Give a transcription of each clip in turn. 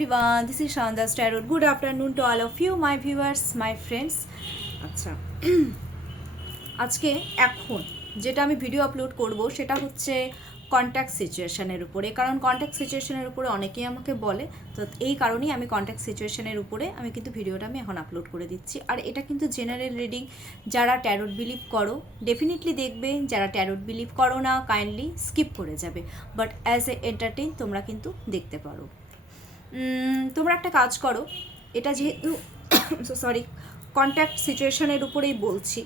Everyone, this is Shanda's Tarot. Good afternoon to all of you, my viewers, my friends. আচ্ছা আজকে এখন যেটা আমি ভিডিও আপলোড করব সেটা হচ্ছে কন্ট্যাক্ট সিচুয়েশনের উপরে, কারণ কন্ট্যাক্ট সিচুয়েশনের উপরে অনেকেই আমাকে বলে, তো এই কারণেই আমি কন্ট্যাক্ট সিচুয়েশনের উপরে আমি কিন্তু ভিডিওটা আমি এখন আপলোড করে দিচ্ছি। আর এটা কিন্তু জেনারেল রিডিং, যারা ট্যারোট বিলিভ করো ডেফিনেটলি দেখবে, যারা ট্যারোট বিলিভ করো না কাইন্ডলি স্কিপ করে যাবে, বাট অ্যাজ এ এন্টারটেইন তোমরা কিন্তু দেখতে পারো। তোমরা একটা কাজ করো, এটা যেহেতু সরি কন্ট্যাক্ট সিচুয়েশনের উপরেই বলছি,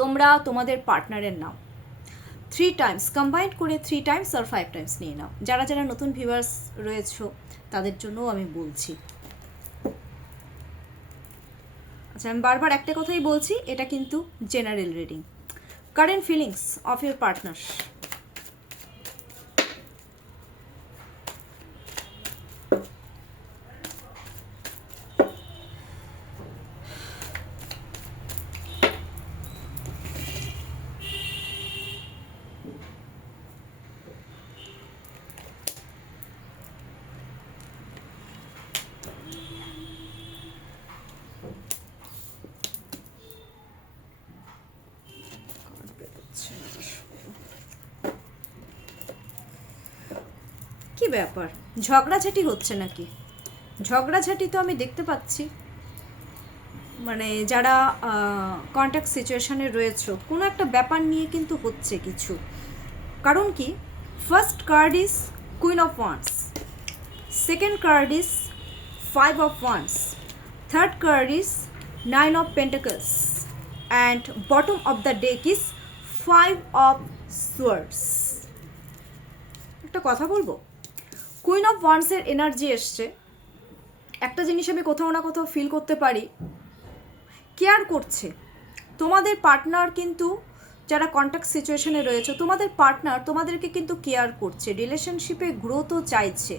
তোমরা তোমাদের পার্টনারের নাও 3 টাইমস কম্বাইন্ড করে 3 টাইমস আর 5 টাইমস নিয়ে নাও। যারা যারা নতুন ভিউয়ার্স রয়েছো তাদের জন্যও আমি বলছি। আচ্ছা, আমি বারবার একটা কথাই বলছি, এটা কিন্তু general reading. Current feelings of your partner. কি ব্যাপার, ঝগড়াঝাটি হচ্ছে নাকি? ঝগড়াঝাটি তো আমি দেখতে পাচ্ছি, মানে যারা কন্ট্যাক্ট সিচুয়েশনে রয়েছে কোনো একটা ব্যাপার নিয়ে কিন্তু হচ্ছে কিছু। কারণ কি, first card is queen of wands, second card is 5 of wands, third card is 9 of pentacles and bottom of the day is 5 of swords. একটা কথা বলবো, কুইন অফ ওয়ান্সের এনার্জি এসছে। একটা জিনিস আমি কোথাও না কোথাও ফিল করতে পারি, কেয়ার করছে তোমাদের পার্টনার, কিন্তু যারা কন্ট্যাক্ট সিচুয়েশনে রয়েছে তোমাদের পার্টনার তোমাদেরকে কিন্তু কেয়ার করছে, রিলেশনশিপে গ্রোথও চাইছে।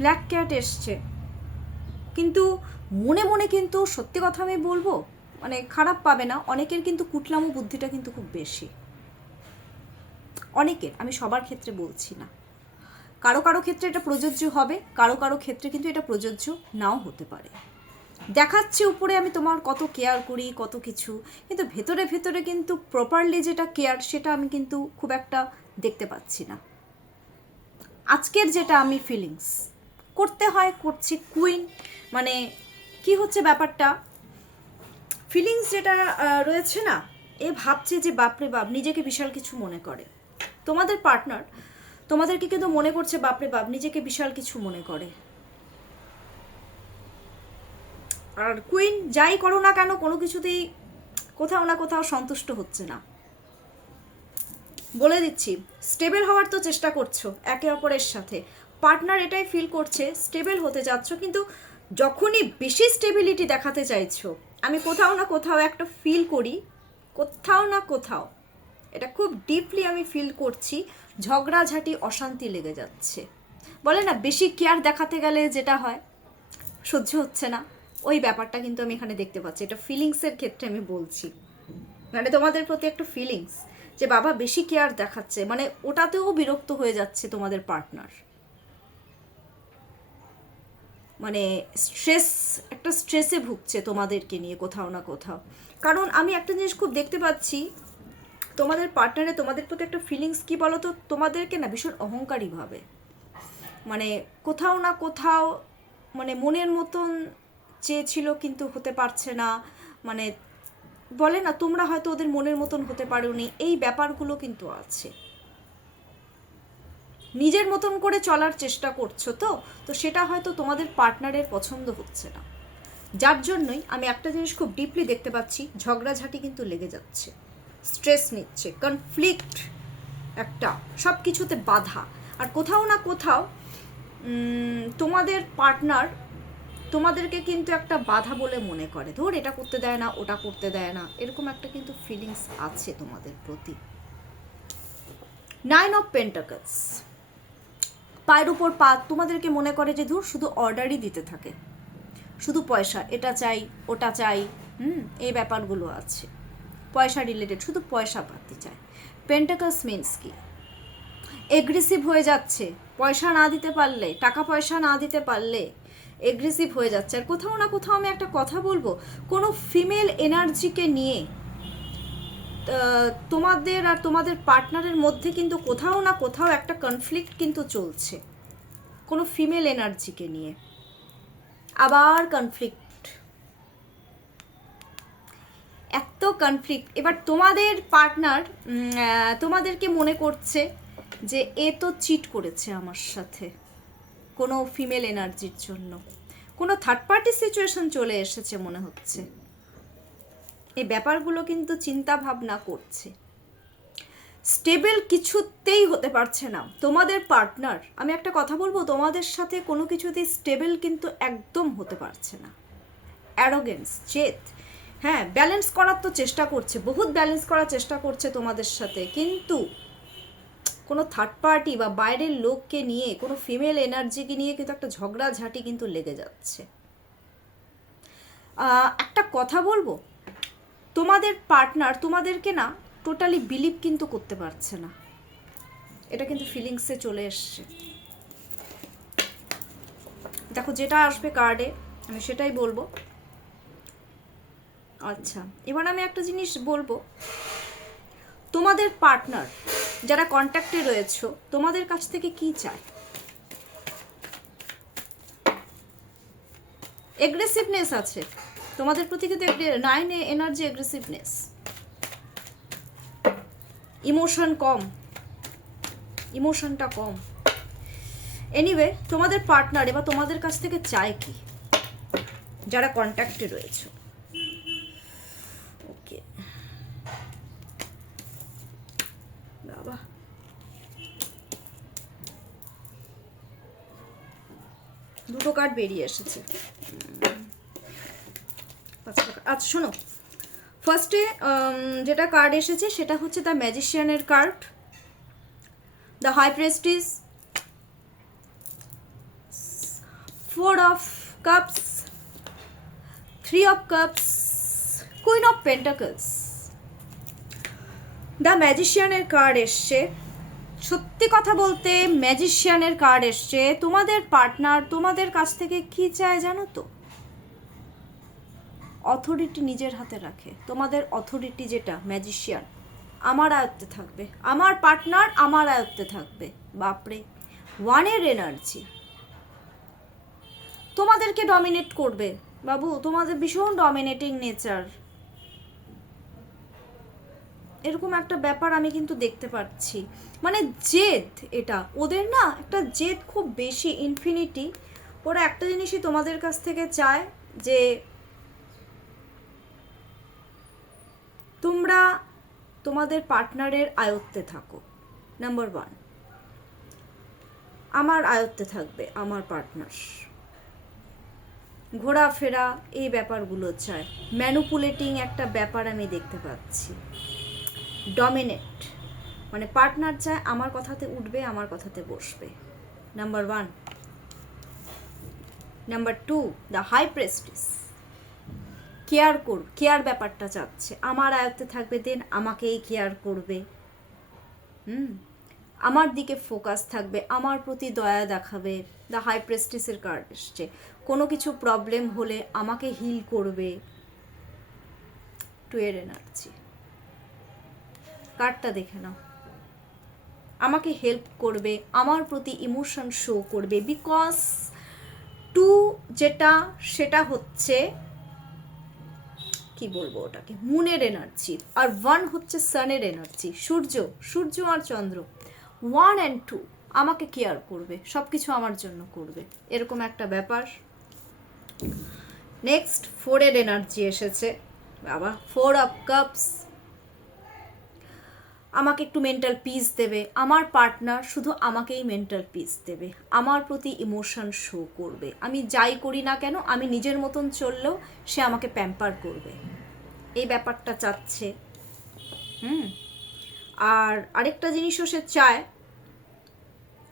ব্ল্যাক ক্যাট এসছে, কিন্তু মনে মনে কিন্তু সত্যি কথা আমি বলবো, মানে খারাপ পাবে না, অনেকের কিন্তু কুটলামো বুদ্ধিটা কিন্তু খুব বেশি, অনেকের, আমি সবার ক্ষেত্রে বলছি না। কারো কারো ক্ষেত্রে এটা প্রযোজ্য হবে, কারো কারো ক্ষেত্রে কিন্তু এটা প্রযোজ্য নাও হতে পারে। দেখাচ্ছে উপরে আমি তোমার কত কেয়ার করি কত কিছু, কিন্তু ভেতরে ভেতরে কিন্তু প্রপারলি যেটা কেয়ার সেটা আমি কিন্তু খুব একটা দেখতে পাচ্ছি না। আজকের যেটা আমি ফিলিংস করতে হয় করছি, কুইন মানে কি হচ্ছে ব্যাপারটা, ফিলিংস যেটা রয়েছে না, এ ভাবছে যে বাপরে বাপ, নিজেকে বিশাল কিছু মনে করে। তোমাদের পার্টনার তোমাদেরকে কিন্তু মনে করছে বাপরে বাপ, নিজেকে বিশাল কিছু মনে করে। আর কুইন যাই করো না কেন কোনো কিছুতেই কোথাও না কোথাও সন্তুষ্ট হচ্ছে না। বলে দিচ্ছি, স্টেবল হওয়ার তো চেষ্টা করছো একে অপরের সাথে, পার্টনার এটাই ফিল করছে স্টেবল হতে যাচ্ছ, কিন্তু যখনই বেশি স্টেবিলিটি দেখাতে চাইছো, আমি কোথাও না কোথাও একটা ফিল করি, কোথাও না কোথাও এটা খুব ডিপলি আমি ফিল করছি, ঝগড়াঝাটি অশান্তি লেগে যাচ্ছে। বলে না, বেশি কেয়ার দেখাতে গেলে যেটা হয়, সহ্য হচ্ছে না, ওই ব্যাপারটা কিন্তু আমি এখানে দেখতে পাচ্ছি। এটা ফিলিংসের ক্ষেত্রে আমি বলছি, মানে তোমাদের প্রতি একটা ফিলিংস যে বাবা বেশি কেয়ার দেখাচ্ছে, মানে ওটাতেও বিরক্ত হয়ে যাচ্ছে তোমাদের পার্টনার, মানে একটা স্ট্রেসে ভুগছে তোমাদেরকে নিয়ে কোথাও না কোথাও। কারণ আমি একটা জিনিস খুব দেখতে পাচ্ছি, তোমাদের পার্টনারে তোমাদের প্রতি একটা ফিলিংস কি বলো তো, তোমাদেরকে না ভীষণ অহংকারী ভাবে, মানে কোথাও না কোথাও মানে মনের মতন চেয়েছিল কিন্তু হতে পারছে না, মানে বলে না তোমরা হয়তো ওদের মনের মতন হতে পারোনি, এই ব্যাপারগুলো কিন্তু আছে। নিজের মতন করে চলার চেষ্টা করছো তো সেটা হয়তো তোমাদের পার্টনারের পছন্দ হচ্ছে না, যার জন্যই আমি একটা জিনিস খুব ডিপলি দেখতে পাচ্ছি, ঝগড়াঝাটি কিন্তু লেগে যাচ্ছে, স্ট্রেস নিচ্ছে, কনফ্লিক্ট একটা, সব কিছুতে বাধা। আর কোথাও না কোথাও তোমাদের পার্টনার তোমাদেরকে কিন্তু একটা বাধা বলে মনে করে, ধর এটা করতে দেয় না ওটা করতে দেয় না, এরকম একটা কিন্তু ফিলিংস আছে তোমাদের প্রতি। 9 অফ পেন্টাকলস, পায়ের উপর পা, তোমাদেরকে মনে করে যে ধর শুধু অর্ডারই দিতে থাকে, শুধু পয়সা, এটা চাই ওটা চাই, এই ব্যাপারগুলো আছে, পয়সা রিলেটেড, শুধু পয়সা পাতে চায়। পেন্টাকলস মিন্স কি, এগ্রেসিভ হয়ে যাচ্ছে, পয়সা না দিতে পারলে, টাকা পয়সা না দিতে পারলে এগ্রেসিভ হয়ে যাচ্ছে। আর কোথাও না কোথাও আমি একটা কথা বলবো, কোনো ফিমেল এনার্জিকে নিয়ে তোমাদের আর তোমাদের পার্টনারের মধ্যে কিন্তু কোথাও না কোথাও একটা কনফ্লিক্ট কিন্তু চলছে, কোনো ফিমেল এনার্জিকে নিয়ে আবার কনফ্লিক্ট, এত কনফ্লিক্ট। এবার তোমাদের পার্টনার তোমাদেরকে মনে করছে যে এ তো চিট করেছে আমার সাথে কোনো ফিমেল এনার্জির জন্য, কোনো থার্ড পার্টি সিচুয়েশন চলে এসেছে মনে হচ্ছে। এই ব্যাপারগুলো কিন্তু চিন্তা ভাবনা করছে, স্টেবল কিছুতেই হতে পারছে না তোমাদের পার্টনার। আমি একটা কথা বলবো, তোমাদের সাথে কোনো কিছুতেই স্টেবল কিন্তু একদম হতে পারছে না। অ্যারোগেন্স, জেদ, হ্যাঁ ব্যালেন্স করার তো চেষ্টা করছে, বহুত ব্যালেন্স করার চেষ্টা করছে তোমাদের সাথে, কিন্তু কোনো থার্ড পার্টি বা বাইরের লোককে নিয়ে, কোনো ফিমেল এনার্জিকে নিয়ে কিন্তু একটা ঝগড়াঝাটি কিন্তু লেগে যাচ্ছে। একটা কথা বলবো, তোমাদের পার্টনার তোমাদেরকে না টোটালি বিলিভ কিন্তু করতে পারছে না, এটা কিন্তু ফিলিংসে চলে এসছে। দেখো যেটা আসবে কার্ডে আমি সেটাই বলবো। আচ্ছা, এবার আমি একটা জিনিস বলবো, তোমাদের পার্টনার যারা কন্ট্যাক্টে রয়েছো তোমাদের কাছ থেকে কি চায়? এগ্রেসিভনেস আছে তোমাদের প্রতি, কিন্তু 9 এনার্জি এগ্রেসিভনেস, ইমোশন কম, ইমোশনটা কম। এনিওয়ে, তোমাদের পার্টনার এবার তোমাদের কাছ থেকে চায় কি, যারা কন্ট্যাক্টে রয়েছে? ওকে বাবা, দুটো কার্ড বেরিয়ে এসেছে। আচ্ছা শোনো, ফার্স্টে যেটা কার্ড এসেছে সেটা হচ্ছে দ্য ম্যাজিশিয়ানের card, the high priestess, 4 of cups, 3 of cups, queen of pentacles. The ম্যাজিশিয়ানের কার্ড এসছে। সত্যি কথা বলতে ম্যাজিশিয়ানের কার্ড এসছে, তোমাদের পার্টনার তোমাদের কাছ থেকে কি চায় জানো তো? অথরিটি নিজের হাতে রাখে। তোমাদের অথরিটি যেটা ম্যাজিশিয়ান, আমার আয়ত্তে থাকবে, আমার পার্টনার আমার আয়ত্তে থাকবে। বাপরে, 1 এনার্জি তোমাদেরকে ডমিনেট করবে বাবু, তোমাদের ভীষণ ডমিনেটিং নেচার, এরকম একটা ব্যাপার আমি কিন্তু দেখতে পাচ্ছি। মানে জেদ, এটা ওদের না একটা জেদ খুব বেশি, ইনফিনিটি। ওরা একটা জিনিসই তোমাদের কাছ থেকে চায়, যে তোমরা তোমাদের পার্টনারের আয়ত্তে থাকো। নাম্বার 1, আমার আয়ত্তে থাকবে আমার পার্টনার। ঘোরাফেরা এই ব্যাপারগুলো চায়, ম্যানুপুলেটিং একটা ব্যাপার আমি দেখতে পাচ্ছি। ডমিনেট মানে পার্টনার চায় আমার কথাতে উঠবে, আমার কথাতে বসবে। Number 1। Number 2, the high prestige, care ব্যাপারটা চাচ্ছে, আমার আয়ত্তে থাকবে, দেন আমাকেই কেয়ার করবে, আমার দিকে ফোকাস থাকবে, আমার প্রতি দয়া দেখাবে। দ্য হাই প্রেস্টিসের কার্ড এসছে, কোনো কিছু প্রবলেম হলে আমাকে হিল করবে। 2 এনার্জি, কার্ডটা দেখে নাও, আমাকে হেল্প করবে, আমার প্রতি ইমোশন শো করবে। বিকজ 2 যেটা সেটা হচ্ছে কি বলবো ওটাকে, মুনের এনার্জি, আর 1 হচ্ছে সানের energy, Surya R Chandra. 1 and 2 আমাকে কেয়ার করবে, সব কিছু আমার জন্য করবে, এরকম একটা ব্যাপার। নেক্সট 4 এনার্জি এসেছে বাবা, 4 অফ কাপস, আমাকে একটু মেন্টাল পিস দেবে, আমার পার্টনার শুধু আমাকেই মেন্টাল পিস দেবে, আমার প্রতি ইমোশন শো করবে, আমি যাই করি না কেন আমি নিজের মতন চললেও সে আমাকে প্যাম্পার করবে, এই ব্যাপারটা চাচ্ছে। আর আরেকটা জিনিসও সে চায়,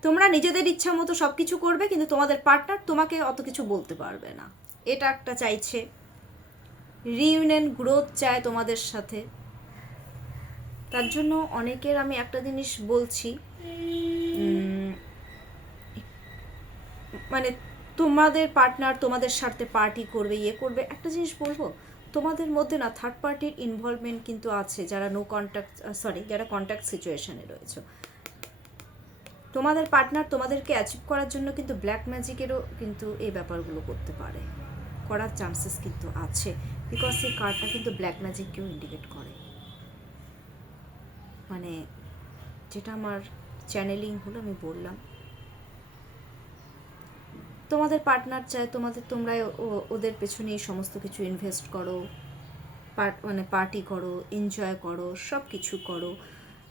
তোমরা নিজেদের ইচ্ছা মতো সব কিছু করবে, কিন্তু তোমাদের পার্টনার তোমাকে অত কিছু বলতে পারবে না, এটা একটা চাইছে। রিইউনিয়ন, গ্রোথ চায় তোমাদের সাথে। তার জন্য অনেকের আমি একটা জিনিস বলছি, মানে তোমাদের পার্টনার তোমাদের সাথে পার্টি করবে, ইয়ে করবে। একটা জিনিস বলবো, তোমাদের মধ্যে না থার্ড পার্টির ইনভলভমেন্ট কিন্তু আছে, যারা নো কন্ট্যাক্ট যারা কন্ট্যাক্ট সিচুয়েশনে রয়েছে। তোমাদের পার্টনার তোমাদেরকে অ্যাচিভ করার জন্য কিন্তু ব্ল্যাক ম্যাজিকেরও কিন্তু এই ব্যাপারগুলো করতে পারে, করার চান্সেস কিন্তু আছে, বিকজ এই কার্ডটা কিন্তু ব্ল্যাক ম্যাজিককেও ইন্ডিকেট করে। মানে যেটা আমার চ্যানেলিং হলো, আমি বললাম তোমাদের পার্টনার চায় তোমরা ওদের পেছনে সমস্ত কিছু ইনভেস্ট করো, মানে পার্টি করো, এনজয় করো, সব কিছু করো।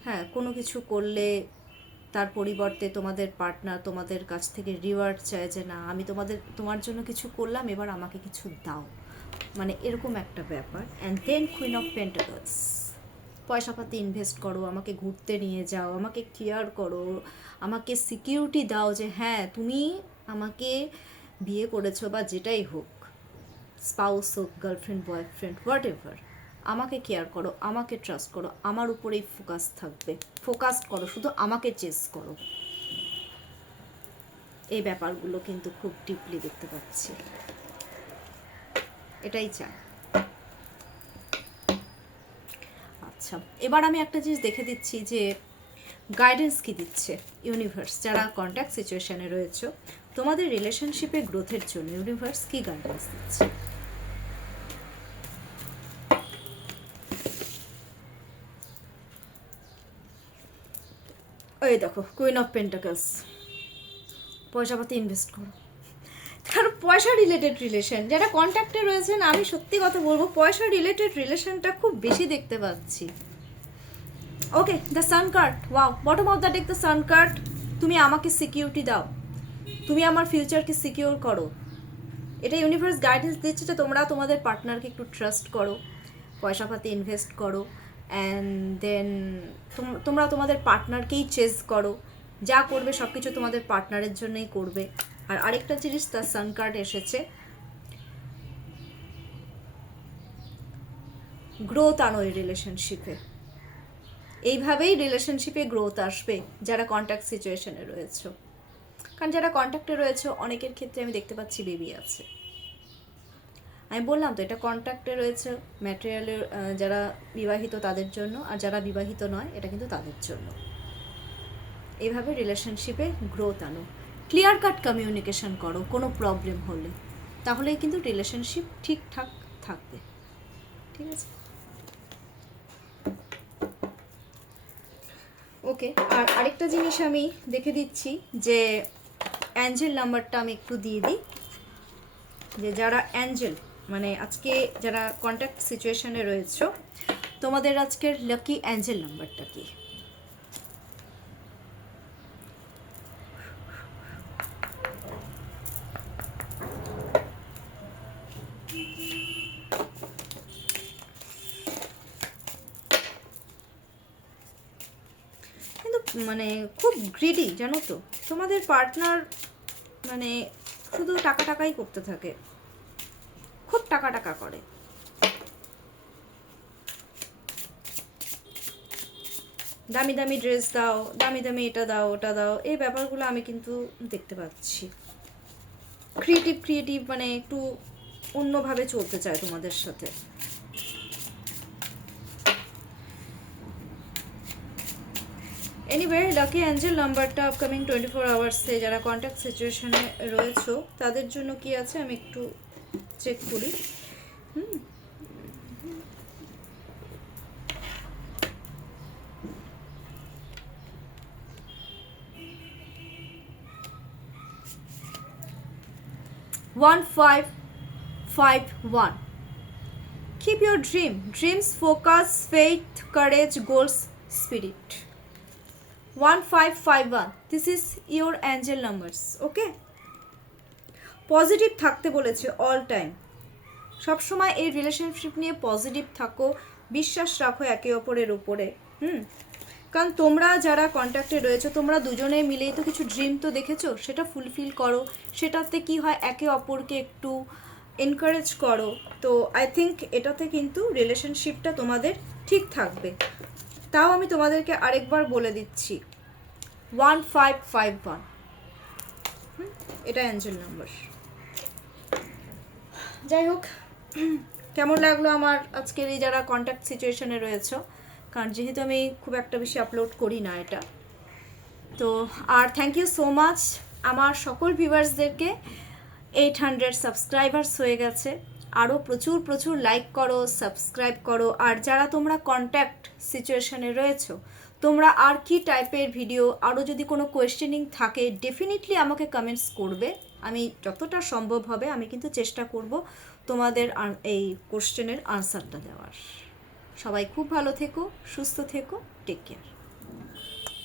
হ্যাঁ, কোনো কিছু করলে তার পরিবর্তে তোমাদের পার্টনার তোমাদের কাছ থেকে রিওয়ার্ড চায়, যে না আমি তোমার জন্য কিছু করলাম, এবার আমাকে কিছু দাও, মানে এরকম একটা ব্যাপার। And then queen of pentacles, পয়সাপাতি ইনভেস্ট করো, আমাকে ঘুরতে নিয়ে যাও, আমাকে কেয়ার করো, আমাকে সিকিউরিটি দাও যে হ্যাঁ তুমি আমাকে বিয়ে করেছো বা যেটাই হোক, স্পাউস হোক, গার্লফ্রেন্ড, বয়ফ্রেন্ড, হোয়াট এভার, আমাকে কেয়ার করো, আমাকে ট্রাস্ট করো, আমার উপরেই ফোকাস থাকবে, ফোকাস করো, শুধু আমাকে চেস করো। এই ব্যাপারগুলো কিন্তু খুব ডিপলি দেখতে পাচ্ছি, এটাই চাই। আচ্ছা, এবার আমি একটা জিনিস দেখে দিচ্ছি যে গাইডেন্স কি দিচ্ছে ইউনিভার্স, যারা কন্ট্যাক্ট সিচুয়েশনে রয়েছে, তোমাদের রিলেশনশিপে গ্রোথের জন্য ইউনিভার্স কি গাইডেন্স দিচ্ছে। ওই দেখো কুইন অফ পেন্টাকলস, পয়সাপাতি ইনভেস্ট করো, কারণ পয়সা রিলেটেড রিলেশন যারা কন্ট্যাক্টে রয়েছেন, আমি সত্যি কথা বলবো পয়সা রিলেটেড রিলেশনটা খুব বেশি দেখতে পাচ্ছি। Okay, the sun card, wow, bottom of the deck the sun card. তুমি আমাকে সিকিউরিটি দাও, তুমি আমার ফিউচারকে সিকিউর করো, এটা ইউনিভার্স গাইডেন্স দিচ্ছে যে তোমরা তোমাদের পার্টনারকে একটু ট্রাস্ট করো, পয়সাপাতি ইনভেস্ট করো, অ্যান্ড দেন তোমরা তোমাদের পার্টনারকেই চেস করো, যা করবে সব কিছু তোমাদের পার্টনারের জন্যই করবে। আর আরেকটা জিনিস, তার সান কার্ড এসেছে, গ্রোথ আনো এই রিলেশনশিপে, এইভাবেই রিলেশনশিপে গ্রোথ আসবে যারা কন্ট্যাক্ট সিচুয়েশনে রয়েছে। কারণ যারা কন্ট্যাক্টে রয়েছে অনেকের ক্ষেত্রে আমি দেখতে পাচ্ছি বেবি আছে। আমি বললাম তো এটা কন্ট্যাক্টে রয়েছে ম্যাটেরিয়ালের, যারা বিবাহিত তাদের জন্য, আর যারা বিবাহিত নয় এটা কিন্তু তাদের জন্য। এইভাবে রিলেশনশিপে গ্রোথ আনো, ক্লিয়ার কাট কমিউনিকেশন করো কোনো প্রবলেম হলে, তাহলেই কিন্তু রিলেশনশিপ ঠিকঠাক থাকবে। ঠিক আছে, ওকে। আর আরেকটা জিনিস আমি দেখে দিচ্ছি যে অ্যাঞ্জেল নাম্বারটা আমি একটু দিয়ে দিই, যে যারা অ্যাঞ্জেল মানে আজকে যারা কন্ট্যাক্ট সিচুয়েশনে রয়েছে, তোমাদের আজকের লাকি অ্যাঞ্জেল নাম্বারটা কি? কিন্তু মানে খুব গ্রিডি জানো তো, তোমাদের পার্টনার মানে শুধু টাকা টাকাই করতে থাকে, খুব টাকা টাকা করে। দামি দামি ড্রেস দাও, দামি দামি এটা দাও, ওটা দাও, এই ব্যাপারগুলো আমি কিন্তু দেখতে পাচ্ছি। ক্রিয়েটিভ মানে একটু অন্যভাবে চলতে চায় তোমাদের সাথে। এনিওয়ে, লাকি অ্যাঞ্জেল নাম্বারটা আপকামিং 24 আওয়ার্সে যারা কন্ট্যাক্ট সিচুয়েশনে রয়েছে তাদের জন্য কি আছে আমি একটু চেক করি। 1551. Keep your dreams, focus, faith, courage, goals, spirit. 1551. This is your angel numbers. Okay? Positive থাকতে বলেছে অল টাইম, সবসময় এই রিলেশনশিপ নিয়ে পজিটিভ থাকো, বিশ্বাস রাখো একে অপরের উপরে। কারণ তোমরা যারা কন্ট্যাক্টে রয়েছে তোমরা দুজনে মিলেই তো কিছু ড্রিম তো দেখেছো, সেটা ফুলফিল করো, সেটাতে কি হয় একে অপরকে একটু এনকারেজ করো। তো আই থিঙ্ক এটাতে কিন্তু রিলেশনশিপটা তোমাদের ঠিক থাকবে। তাও আমি তোমাদেরকে আরেকবার বলে দিচ্ছি 1551। এটা অ্যাঞ্জেল নাম্বার। যাই হোক, কেমন লাগলো আমার আজকের এই যারা কন্ট্যাক্ট সিচুয়েশনে রয়েছে, কারণ যেহেতু আমি খুব একটা বেশি আপলোড করি না এটা, তো আর থ্যাংক ইউ সো মাচ আমার সকল ভিউয়ার্সদেরকে। 800 সাবস্ক্রাইবার্স হয়ে গেছে, আরও প্রচুর প্রচুর লাইক করো, সাবস্ক্রাইব করো। আর যারা তোমরা কন্ট্যাক্ট সিচুয়েশনে রয়েছো, তোমরা আর কি টাইপের ভিডিও, আরও যদি কোনো কোয়েশ্চেনিং থাকে ডেফিনেটলি আমাকে কমেন্টস করবে, আমি যতটা সম্ভব হবে আমি কিন্তু চেষ্টা করব তোমাদের এই কোশ্চেনের আনসারটা দেওয়ার। সবাই খুব ভালো থেকো, সুস্থ থেকো, টেক কেয়ার।